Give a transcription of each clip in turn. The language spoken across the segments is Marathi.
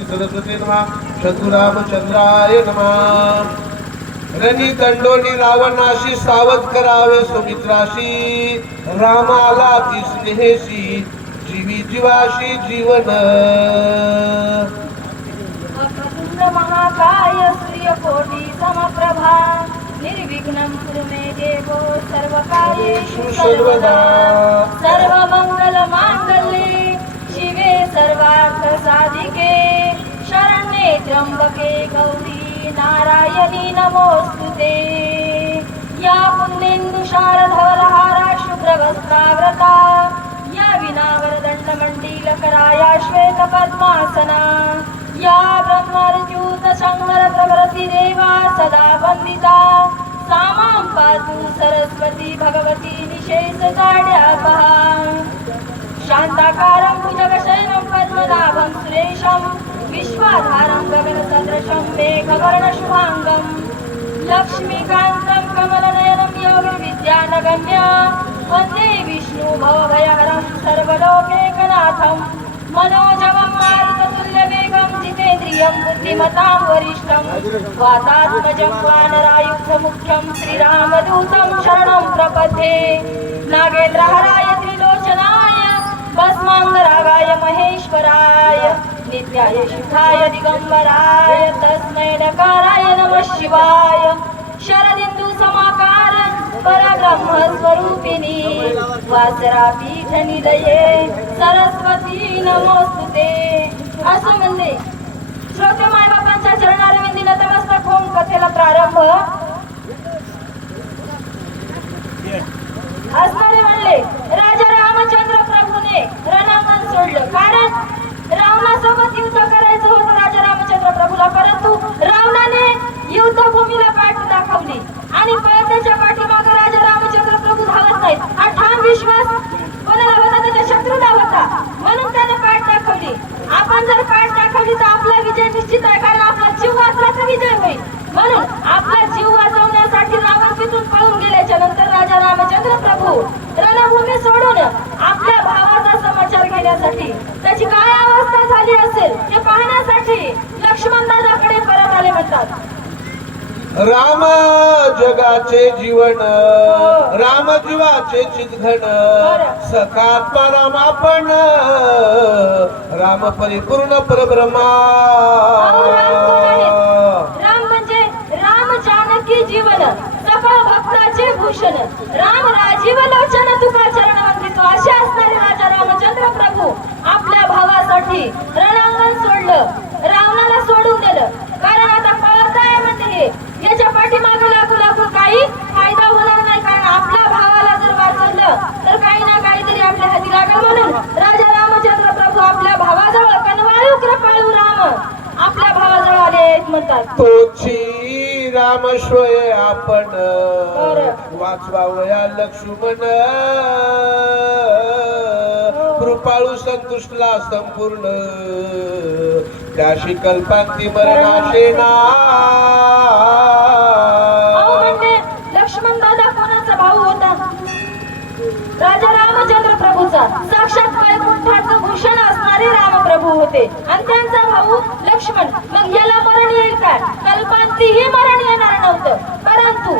सरस्वती नमः शत्रुरामचंद्राय नमः. रणी दंडोनी रावणाशी सावध करावे सुमित्राशी. रामाला ती स्नेहेशी जीवी जीवाशी जीवन. महाकाय सूर्यकोटी समप्रभा निर्विघ्नं कुरु मे देवो सर्वकार्येषु सर्वदा. सर्वमङ्गलमाङ्गल्ये शिवे सर्वार्थसाधिके शरण्ये त्र्यम्बके गौरी नारायणी नमोस्तुते या पुण्येन्दु शारधवलहारा शुभ्रवस्त्राव्रता या विनावरदण्डमण्डीलकराया श्वेतपद्मासना या ब्रह्मर्च्यूत शङ्कर देवा सदा वन्दिता। सा मां पातु सरस्वती भगवती निशेषजाड्यापहा शान्ताकारं भुजगशयन पद्मनाभं सुरेशं विश्वाधारं गगनसदृशं मेघवर्णशुभाङ्गं। लक्ष्मीकान्तं कमलनयनं योगविद्यानगम्या वन्दे विष्णु भवभयहरं सर्वलोकेकनाथं। मनोजवं मारुततुल्यवेगं जितेन्द्रियं बुद्धिमतां वरिष्ठं। वातात्मजं वानरायुक्तमुख्यं श्रीरामदूतं शरणं प्रपथे। नागेन्द्रहराय भस्माङ्गरागाय महेश्वराय नित्याय शुद्धाय दिगम्बराय तस्मै नकाराय नमः शिवाय। शरदिन्दु समाकार परब्रह्मस्वरूपिणी वासरापीठ निलये सरस्वती नमोस्तुते। असं म्हणते श्रोते मायबापांच्या चरणारविंदी नतमस्तक होऊन कथेला प्रारंभ. असणारे म्हणले राजा रामचंद्र प्रभूने रणांगण सोडलं कारण रावणासोबत युद्ध करायचं होतं राजा रामचंद्र प्रभूला परंतु रावणाने युद्धभूमीला पाठ दाखवली आणि त्याच्या पाठीमागे राजा रामचंद्र प्रभू धावत नाहीत हा ठाम विश्वास कोणाला होता त्याच्या शत्रूला होता म्हणून त्याने पाठ दाखवली आपण जर पाठ दाखवली तर आपला विजय निश्चित आहे कारण आपला जीव वाचला तर विजय होईल म्हणून आपला जीव वाचवण्यासाठी रावण तिथून पळून गेल्याच्यानंतर राजा रामचंद्र प्रभू रणभूमी सोडून आपल्या भावाचा समाचार घेण्यासाठी त्याची काय अवस्था झाली असेल हे पाहण्यासाठी लक्ष्मण दादाकडे परत आले म्हणतात राम जगाचे जीवन राम जीवाचे चिंतन सकात्मा राम आपण राम परिपूर्ण परब्रह्मा. राम म्हणजे राम जानकी जीवन भक्ताचे भूषण. राम राजीव लोचन तुका चरण वंदितो. असे असणारे राजा रामचंद्र प्रभू आपल्या भावासाठी रणांगण सोडलं रावणाला सोडून दिलं कारण आता पळत आहे म्हणजे हे. याच्या पाठीमागे लागू लागू काही फायदा होणार नाही कारण आपल्या भावाला जर वाचवलं तर काही ना काहीतरी आपल्या हाती लागेल म्हणून राजा रामचंद्र प्रभू आपल्या भावाजवळ कनवाळू कृपाळू राम. आपल्या भावाजवळ आले आहेत म्हणतात. तोची रामश्वय आपण. वाचवावया लक्ष्मण. कृपाळू संतुष्टला संपूर्ण. त्याशी कल्पांती मरणाशे ना म्हणजे लक्ष्मण दादा कोणाचा भाऊ होता? राजा रामचंद्र प्रभूचा साक्षात वैकुंठाचं भूषण असणारे रामप्रभू होते. आणि त्यांचा भाऊ लक्ष्मण. मग याला मरण येईल काय कल्पांतीही मरण येणार नव्हतं. परंतु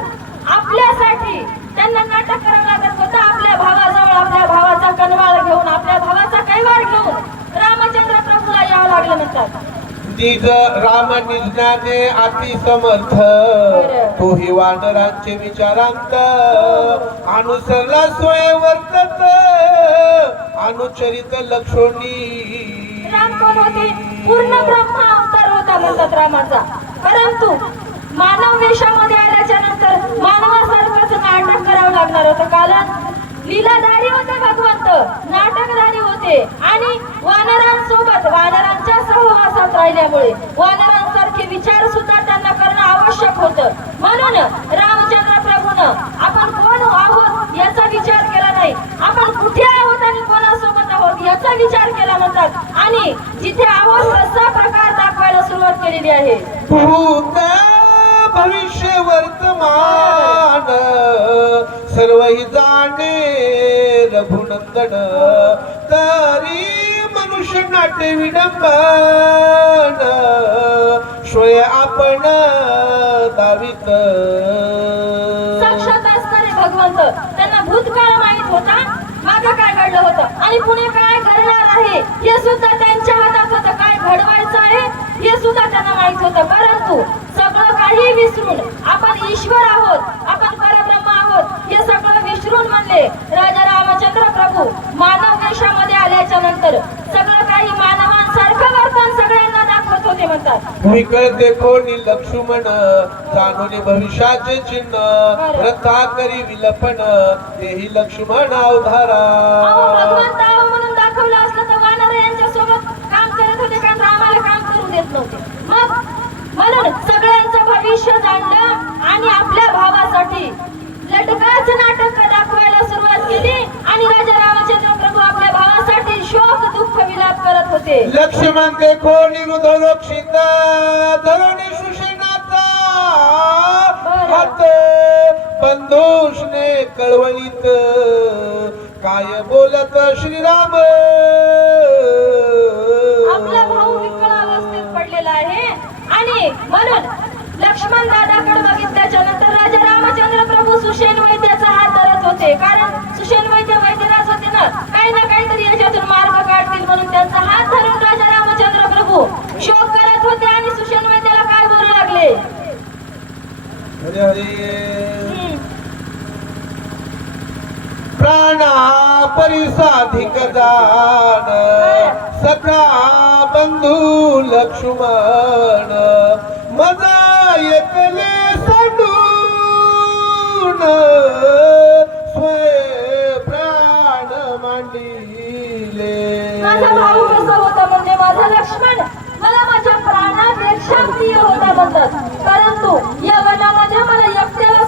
आपल्यासाठी त्यांना नाटक करावं लागत होतं. आपल्या भावाजवळ आपल्या भावाचा कनवाळ घेऊन आपल्या भावाचा कैवार घेऊन रामचंद्र प्रभूला यावं लागलं म्हणतात. निज राम निज्ञाने अति समर्थ. तोही वानरांचे विचारांत. अनुसरला स्वय वर्तत. अनुचरित लक्षोनी अवतार होते. पूर्ण ब्रह्मा अवतार होता म्हणतात रामाचा. परंतु मानव वेशामध्ये आल्याच्यानंतर मानवासारखंच नाटक करावं लागणार होतं. कारण लीलाधारी होते भगवंत नाटकधारी होते. आणि वानरांसोबत वानरांच्या सहवासात राहिल्यामुळे वानरांसारखे विचार सुद्धा त्यांना करणं आवश्यक होतं. म्हणून रामचंद्र प्रभून आपण कोण आहोत याचा विचार केला नाही आपण कुठे आहोत आणि कोणासोबत आहोत याचा विचार केला म्हणतात आणि जिथे आहोत तसा प्रकार दाखवायला सुरुवात केलेली आहे. भूत भविष्य वर्तमान सर्वही जाणे रघुनंदन तरी मनुष्य नाट्य विडंबन आपण दावित. साक्षात असणारे भगवंत त्यांना भूतकाळ माहीत होता मागे काय घडलं होतं? आणि पुणे काय घडणार आहे? हे सुद्धा त्यांच्या हातात होतं. काय घडवायचं आहे हे सुद्धा त्यांना माहीत होतं परंतु सगळं काही विसरून आपण ईश्वर आहोत आपण परब्रह्म आहोत हे सगळं विसरून म्हणले राजा रामचंद्र प्रभू मानव वेशामध्ये आल्याच्यानंतर सगळं काही मानवांसारखं वर्तन सगळ्यांना दाखवत देखो नि लक्ष्मण जाणून भविष्याचे चिन्ह रथा करी विलपण तेही लक्ष्मण अवधारा अहो भगवंत अहो म्हणून दाखवलं असलं तर वानर यांच्या सोबत काम करत होते कारण रामाला काम करू देत नव्हते मग म्हणून सगळ्यांचं भविष्य जाणलं आणि आपल्या भावासाठी लटकाच नाटक दाखवायला सुरुवात केली आणि राजा रामचंद्र प्रभू आपल्या भावासाठी शोक दुःख विलाप करत होते. लक्ष्मण देखो निरुद्ध रक्षित धरुणी सुषेणाचा हात बंधुषने कळवणीत. काय बोलत श्रीराम? आपला भाऊ विकळ अवस्थेत पडलेला आहे. आणि म्हणून लक्ष्मण दादाकडे बघितल्याच्या नंतर राजा रामचंद्र प्रभू सुषेण वैद्याचा हात धरत होते. कारण सुषेण वैद्य वैद्यराज होते ना काही ना काहीतरी याच्यातून मार्ग काढतील म्हणून त्यांचा हात धरून राजा रामचंद्र प्रभू शोक करत होते आणि सुषेण त्याला काय बोलू लागले. प्राणा परिसाधिक दान सखा बंधू लक्ष्मण मजा एकले सांडून स्वय प्राण मांडी. माझा भाऊ कसा होता म्हणजे माझा लक्ष्मण मला माझ्या प्राणापेक्षा प्रिय होता म्हणतात. परंतु या वनामध्ये मला एकट्याला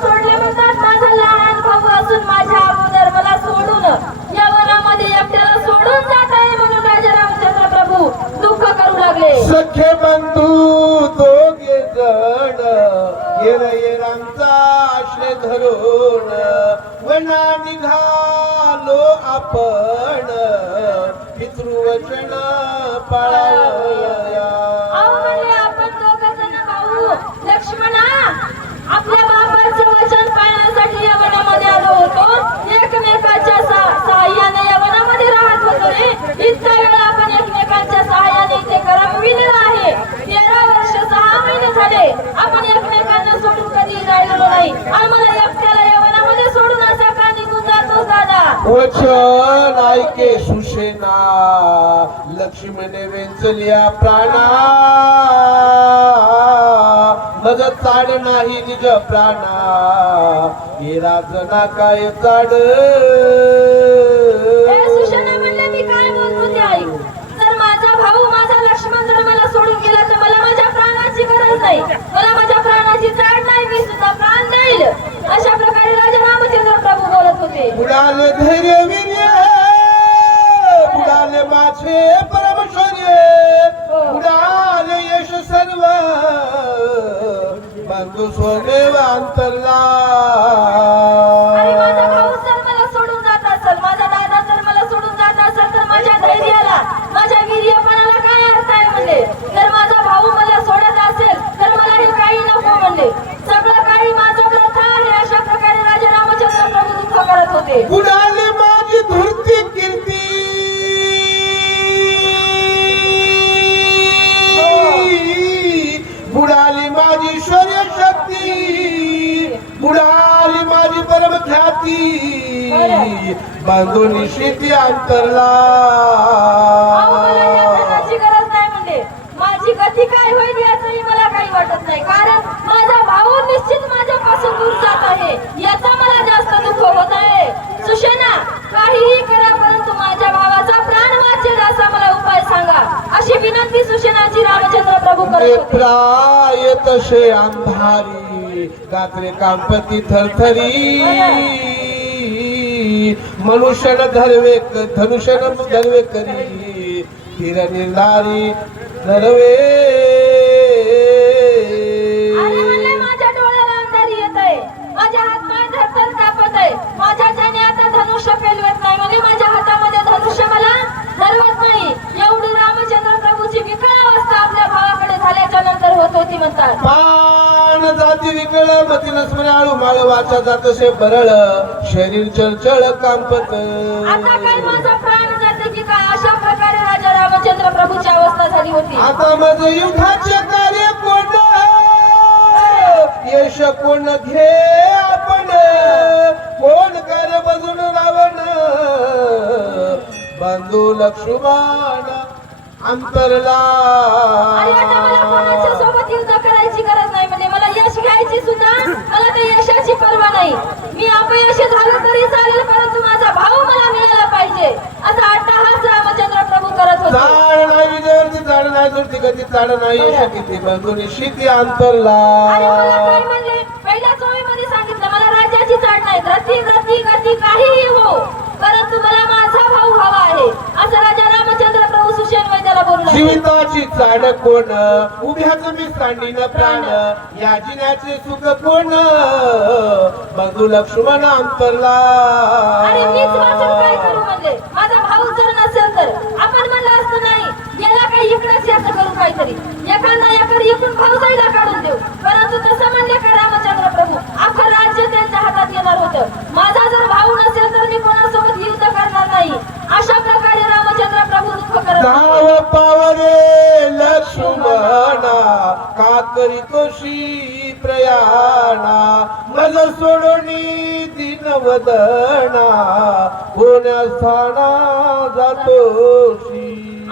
आम्हाला एकट्याला या वनामध्ये सोडून असा का निघून जातो दादा? वचन ऐके सुशेना लक्ष्मीने वेचलिया प्राणा. मज चाड नाही निज प्राणा. हे राजना काय चाड. धर्य वीह बुड़े परमश्वर यश सर्व। बंधु स्वदेव अंतरला करत होते बुडाले माझी धुरती कीर्ती. बुडाली माझी शौर्य शक्ती बुडाली माझी परम ख्याती बांधून शेती अंतरला अहो, मला या धनाची गरज नाही म्हणजे माझी गती काय होईल याचंही मला काही वाटत नाही कारण माझा भाऊ निश्चित माझ्यापासून दूर जात आहे याचा मला जास्त दुःख होत आहे सुशेना काहीही करा परंतु माझ्या भावाचा प्राण वाचेल असा मला उपाय सांगा अशी विनंती सुशेनाची रामचंद्र प्रभू तसे अंधारी. कात्रे कांपती थरथरी. मनुष्यन धरवे धनुष्यन धरवे करी. तीर निर्धारी धरवे अरे म्हणले माझ्या डोळ्याला अंधारी येत आहे माझ्या हात पाय धरतर कापत आहे माझ्या त्याने आता धनुष्य पेलवत नाही म्हणजे माझ्या हातामध्ये धनुष्य मला धरवत नाही एवढी रामचंद्र प्रभूची विकळ अवस्था आपल्या भावाकडे झाल्याच्यानंतर होत होती म्हणतात पान जाती विकळ आळू माळ वाचा जात से बरळ. शरीर चळचळ कांपत. आता काय माझा प्राण जाते की काय? अशा प्रकारे राजा रामचंद्र प्रभूची अवस्था झाली होती. आता माझ युद्धाचे कार्य कोण यश कोण घे आपण? कोण कर बजून रावण? बंधू लक्ष्मण अंतरला आणि आता मला कोणाच्या सोबत युद्ध करायची गरज नाही म्हणजे मला यश घ्यायची सुद्धा मला त्या यशाची पर्वा नाही मी अपयशी झालो तरी चालेल परंतु माझा भाऊ मला मिळाला पाहिजे असा अट्टहास रामचंद्र प्रभू करत होते. नाही विजयावरती चाड नाही जोडती गती चाड नाही किती बंधूनी शिती अंतरला. आणि मला काय म्हणले पहिल्या चोळीमध्ये सांगितलं मला राज्याची चाड नाही रती रती गती काहीही हो परंतु मला माझा भाऊ हवा आहे असं राजा रामचंद्र प्रभू सुशेन वैद्याला बोलू लागले जीविताची चाड कोण? उभ्याच मी सांडीन प्राण. या जिन्याचे सुख कोण? बंधू लक्ष्मण अंतरला. आणि मीच वाचून काय करू म्हणले? माझा भाऊ जर नसेल तर. आपण म्हणलं असतं नाही. याला काही इकडे असं करू काहीतरी. एखादा एकर इकडून भाऊजाईला काढून देऊ. परंतु तसं दिन वदना कोण्या स्थाना जातोशी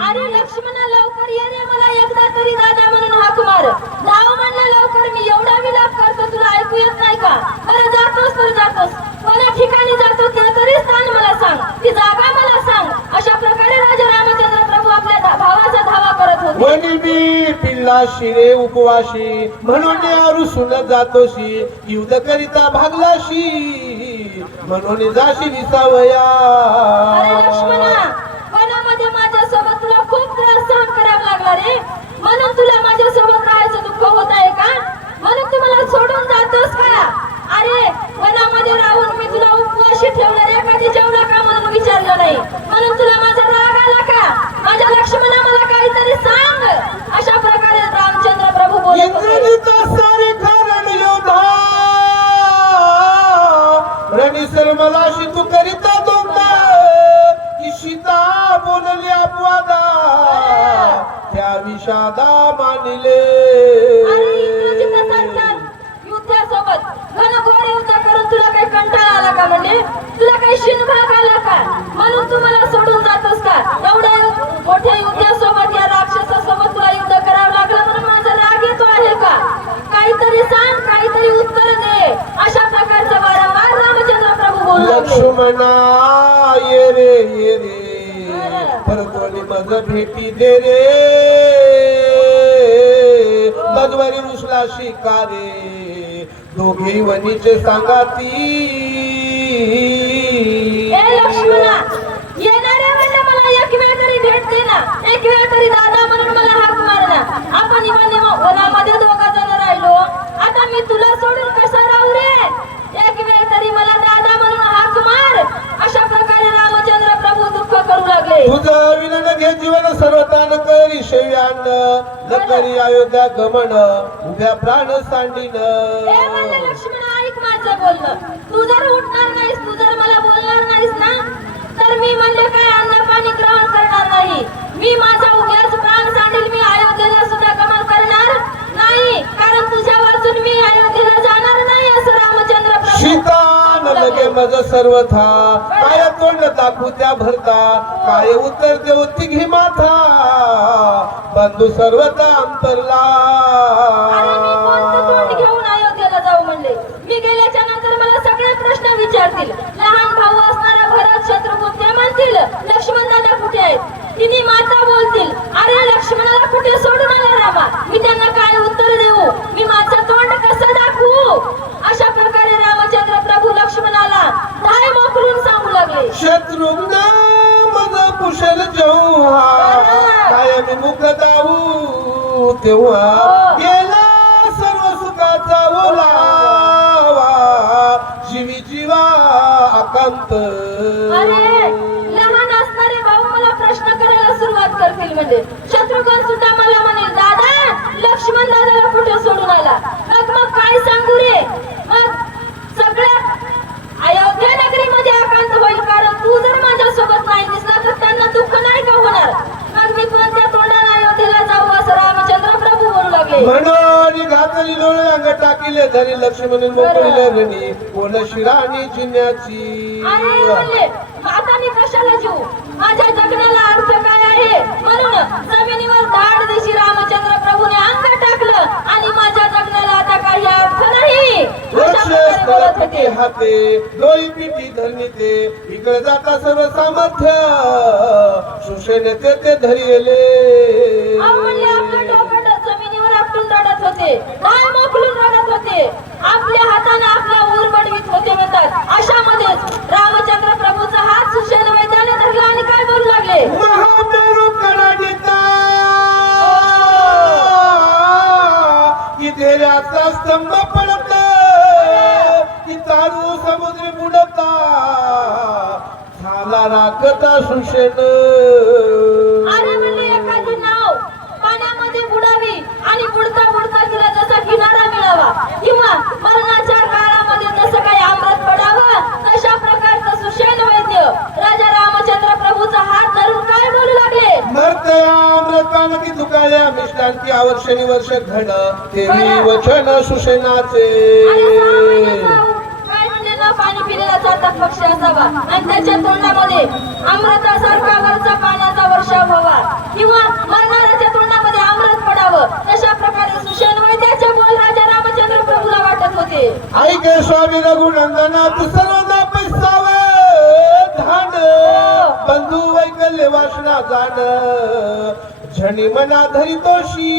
अरे लक्ष्मण लवकर ये रे मला एकदा तरी दादा म्हणून हाक मार. धाव म्हणलं लवकर मी एवढा विलाप करतो तुला ऐकू येत नाही का? बरं जातोस तर जातोस. कोणा ठिकाणी जातो ते तरी स्थान मला सांग. ती जागा मला सांग. अशा प्रकारे राजा रामचंद्र प्रभू आपल्या भावाचा धावा करत होते. वनी मी पिल्ला शिरे उपवाशी. म्हणून रुसून जातोशी. युद्ध करिता भागलाशी. म्हणून जाशी विसावया. अरे लक्ष्मणा वनामध्ये तुला खूप त्रास सहन करावा लागला रे. म्हणून तुला माझ्यासोबत राहायचं दुःख होत आहे का? म्हणून तू मला सोडून जातोस का? अरे वनामध्ये राहून मी तुला उपवाशी ठेवलं रे कधी जेवला का म्हणून विचारलं नाही. म्हणून तुला ये रे ये रे। परतोली मज भेटी दे रे। मजवारी रुसला शिकारे। दोघे वनीचे सांगाती लक्ष्मणा येणाऱ्या वेळेला मला एक वेळ तरी भेट दे ना. एक वेळ तरी दादा म्हणून मला हाक मार ना. आपण वनामध्ये दोघा जण राहिलो. आता मी तुला सोडून कसा राहू रे? एक वेळ तरी मला दादा म्हणून हाक मार अशा प्रकारे रामचंद्र प्रभू दुःख करू लागले तुझं घे जीवन सर्वतान करी शैव्यान. न करी अयोध्या गमन उभ्या प्राण सांडीन. लक्ष्मणा ऐक माझं बोलणं. तू जर उठणार नाहीस तू जर मला बोलणार नाहीस ना तर मी म्हणले काय अन्न पाणी ग्रहण करणार नाही. मी माझा उद्याच प्राण सांडेल मी अयोध्येला सुद्धा गमन करणार नाही. कारण तुझ्या वाचून मी अयोध्येला लगे मज सर्वथा काय तोंड दाखवू त्या भरता. काय उत्तर देऊ तिघी माथा. बंधू सर्वता अंतरला. घेऊन अयोध्येला जाऊ म्हणले? मी गेल्याच्यानंतर मला सगळे प्रश्न विचारतील. लहान भाऊ असणारा भरत शत्रुघ्न म्हणतील लक्ष्मण दादा कुठे आहेत? तिने माता बोलतील अरे लक्ष्मणाला कुठे सोडून आला रामा मी त्यांना काय उत्तर देऊ मी माझं तोंड कसं दाखवू अशा प्रकारे रामचंद्र प्रभू लक्ष्मणाला धाय मोकळून सांगू लागले शत्रुघ्न मज कुशल जेव्हा काय मी मुख दाऊ घातली डोळे अंग टाकिले धरी लक्ष्मण मोकळीले रणी कोण शिराणी जिन्याची. आता मी कशाला जीव? माझ्या जगण्याला अर्थ काय आहे? म्हणून जमिनीवर धाड दिशी रामचंद्र प्रभूने अंग टाकलं आणि माझ्या जगण्याला आता काही अर्थ नाही. होते. हाते डोळी पिटी धरणी ते. इकडे जाता सर्व सामर्थ्य. सुशेने ते ते धरिले रडत होते. काय मोकलून रडत होते? आपल्या हाताने आपला ऊर बडवीत होते म्हणतात. अशामध्येच रामचंद्र प्रभूचा हात सुशेन वैद्याने धरला आणि काय बोलू लागले? महामेरू स्तंभ पडत की तारू समुद्री बुडता झाला राखता सुशेन अरे म्हणले एखादी नाव पाण्यामध्ये बुडावी आणि बुडता बुडता तिला जसा किनारा मिळावा किंवा मरणाच्या काळामध्ये जसं काही अमृत पडावं तशा प्रकारचं सुशेन वैद्य राजा रामचंद्र प्रभूचा हात धरून काय बोलू लागले मर्तया अमृतान की मिष्टांती आवर्षणी वर्ष घड ते मी वचन सुशेनाचे आणि सहा महिन्याचा काय म्हणले ना पाणी पिलेला चातक पक्षी असावा. आणि त्याच्या तोंडामध्ये अमृतासारखा वरचा पाण्याचा वर्षाव व्हावा. किंवा मरणाऱ्याच्या तोंडामध्ये अमृत पडावं. तशा प्रकारे सुशेन वैद्याचे बोल राजा रामचंद्र प्रभूला वाटत होते. ऐक स्वामी रघुनंदना तू सर्वदा पैसाव. धान बंधू वैकल्य वासना जाण. झणी मना धरी तोशी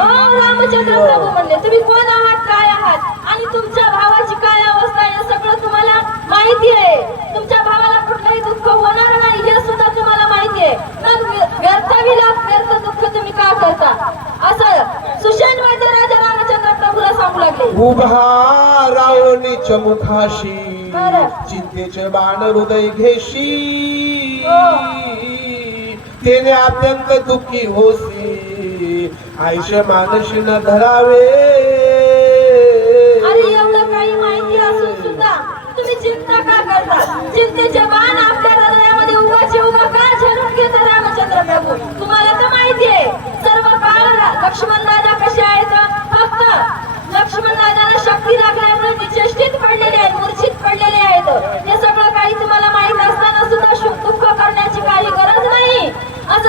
ओ रामचंद्र प्रभू म्हणले तुम्ही कोण आहात काय आहात? आणि तुमच्या भावाची काय अवस्था आहे हे सगळं तुम्हाला माहिती आहे. तुमच्या भावाला कुठलंही दुःख होणार नाही हे सुद्धा तुम्हाला माहिती आहे. मग व्य- व्यर्थ विलाप व्यर्थ दुःख तुम्ही का करता? असं सुशेन वैद्य राजा रामचंद्र प्रभूला सांगू लागले. उभा रावणी चमुखाशी. चिंतेचे बाण हृदय घेशी. हो. तेने अत्यंत दुःखी होसी. आयुष्य मानशी न धरावे. अरे एवढं काही माहिती असून सुद्धा तुम्ही चिंता का करता? चिंतेचे बाण आपल्या हृदयामध्ये उगाचे उगा का रामचंद्र प्रभू. तुम्हाला तर माहिती आहे सर्व काळ लक्ष्मण दादा कसे आहेत? फक्त लक्ष्मण राजाला शक्ती लागल्यामुळे ते चेष्टीत पडलेले आहेत मूर्छित पडलेले आहेत हे सगळं काही तुम्हाला माहीत असताना सुद्धा शु- दुःख करण्याची काही गरज नाही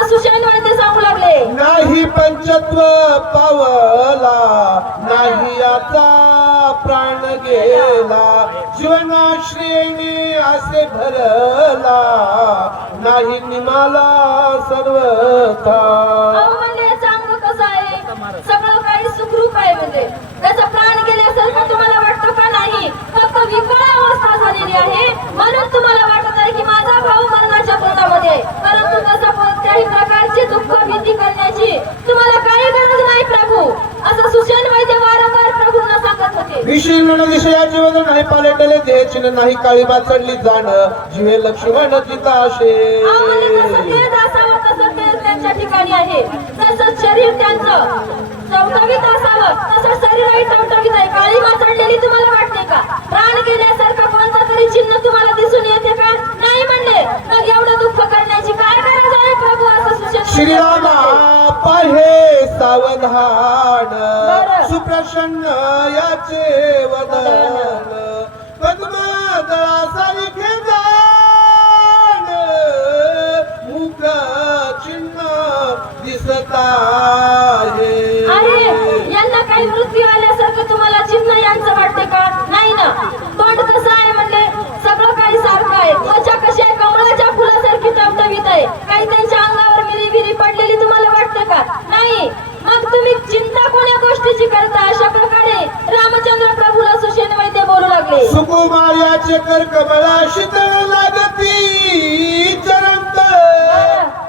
सांगू लागले. नाही पंचत्व पावला नाही आता प्राण गेला. जीवनाश्रेणी असे भरला नाही निमाला सर्वथा. म्हणले चांगलं कसं आहे? सगळं काही सुखरूप आहे म्हणजे. त्याचा प्राण गेल्यासारखं तुम्हाला वाटतं का नाही? फक्त विकळ अवस्था झालेली आहे. म्हणून तुम्हाला वाटत आहे की माझा भाऊ मरणाच्या तोंडामध्ये आहे. परंतु तसं कोणत्याही प्रकारची दुःख भीती करण्याची तुम्हाला काही गरज नाही प्रभू असं सुशेन वैद्य वारंवार प्रभूंना सांगत होते दिशया विषयाची नाही पालटले देहचिन नाही काळीबा चढली जाण जीवे लक्ष्मण जिताशे अहो असावं तसं तेज त्यांच्या ठिकाणी आहे शरीर त्यांचं असावं तसं शरीरही आहे काळी चढलेली तुम्हाला वाटते का प्राण गेल्यासारखं कोणतं तरी चिन्ह तुम्हाला दिसून येते का नाही म्हणले मग एवढं दुःख करण्याची काय गरज आहे प्रभू असं श्रीरामा पाहे सावधान. सुप्रसन्न याचे वदन. पद्मदळासारखे जाण. मुख चिन्ह दिसत आहे. अरे यांना काही मृत्यू आल्यासारखं तुम्हाला चिन्ह यांचं वाटते का? नाही ना. तोंड कसं आहे म्हणले सगळं काही सारखं आहे त्वचा कशी आहे कमळाच्या फुलासारखी टवटवीत आहे काही त्यांच्या अंगावर मिरी बिरी पडलेली का नाही. मग तुम्ही चिंता कोण्या गोष्टीची करता? अशा प्रकारे रामचंद्र प्रभूला सुशेन वैद्य बोलू लागले. सुकुमार्याचे कर कमळा शीतळ लागती चरंत.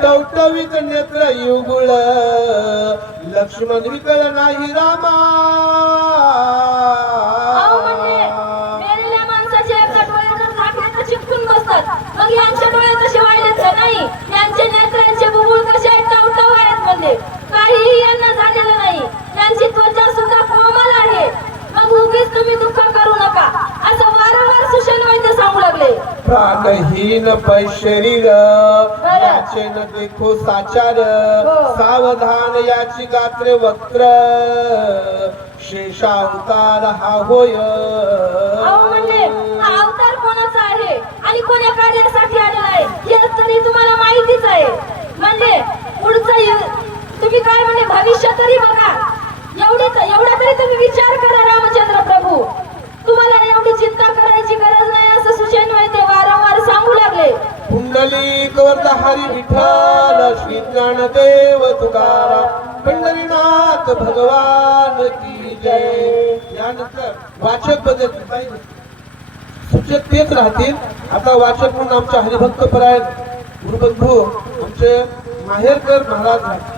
टवटवीत नेत्र युगुळ. लक्ष्मण विकळ नाही रामा. मेलेल्या माणसाच्या एका चिपकून बसतात. मग यांच्या डोळ्यात असे वाहिलेत का? नाही. यांचे नेत्रांचे बुबुळ कसे आहेत टवटव आहेत म्हणजे काहीही यांना झालेलं नाही. यांची त्वचा सुद्धा कोमल आहे. मग उगीच तुम्ही दुःख करू नका. असं वारंवार वैद्य सांगू लागले. प्राणहीन पैशरीर याचे न देखो साचार सावधान याची गात्रे वक्र शेषावतार हा होय. हा अवतार कोणाचा आहे? आणि कोण्या कार्यासाठी आलेला आहे? हे तरी तुम्हाला माहितीच आहे. म्हणले पुढचं यु- तुम्ही काय म्हणले भविष्य तरी बघा. एवढी एवढा तरी तुम्ही विचार करा रामचंद्र प्रभू. तुम्हाला एवढी चिंता करायची गरज नाही असं सुशेन वैद्य वारंवार सांगू लागले. कुंडलिक हरी विठ्ठल श्री ज्ञानदेव तुकारा पंढरीनाथ भगवान की जय. यानंतर वाचक बदल सूचक तेच राहतील. आता वाचक म्हणून आमच्या हरिभक्त परायण गुरुबंधू आमचे माहेरकर महाराज राहतील.